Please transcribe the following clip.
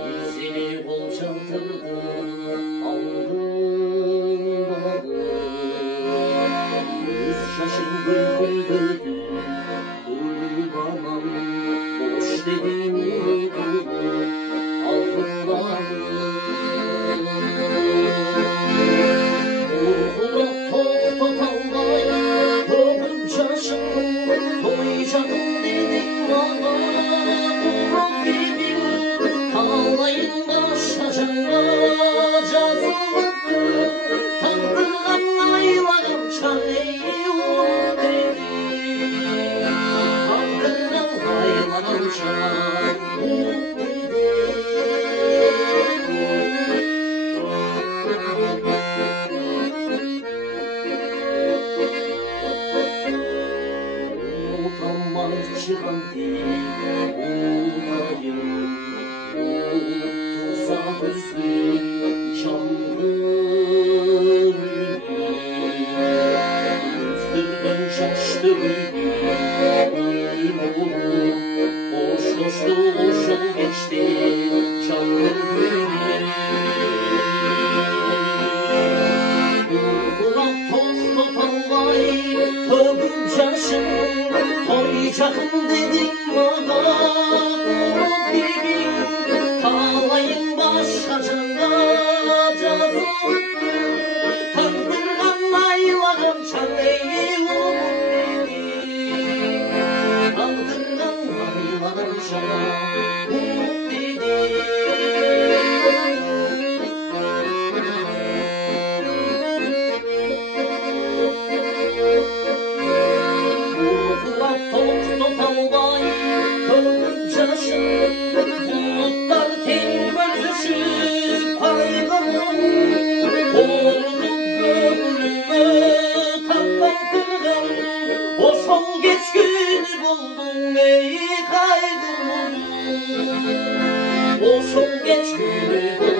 Yüzünü kol çaldırdı, aldım balı. Yüz şaşın bülbül döndü, kurbanım. Boş dediğimi duydu, aldım balı. Vurgulat tok almayı, tokum şaşın, koyacağım dedim bana. Ağlayın başacağına cazılıktır, Kandırgan aylarım çayım dedi. Kandırgan aylarım çayım dedi. Utanmaz çıkan değil, utayım. Gözlüm canlı Üzdürden şaştı Ölüm olur Boş dostu boş yol geçti Canlı Uykudan toz totalvay Tövbüm şaşın Koyacağım dedim bana Kalayım başkacında cazılıktır, Kandırgan aylarım çayım dedi. Kandırgan aylarım çayım dedi. Vurgulat tok totalvay, kılgın caşın, bulutlar ten gözüşüp kaygımın, oldu gönlüme takkan kırgan, o son geç günü buldum ey kaygımın, o son geç günü buldum.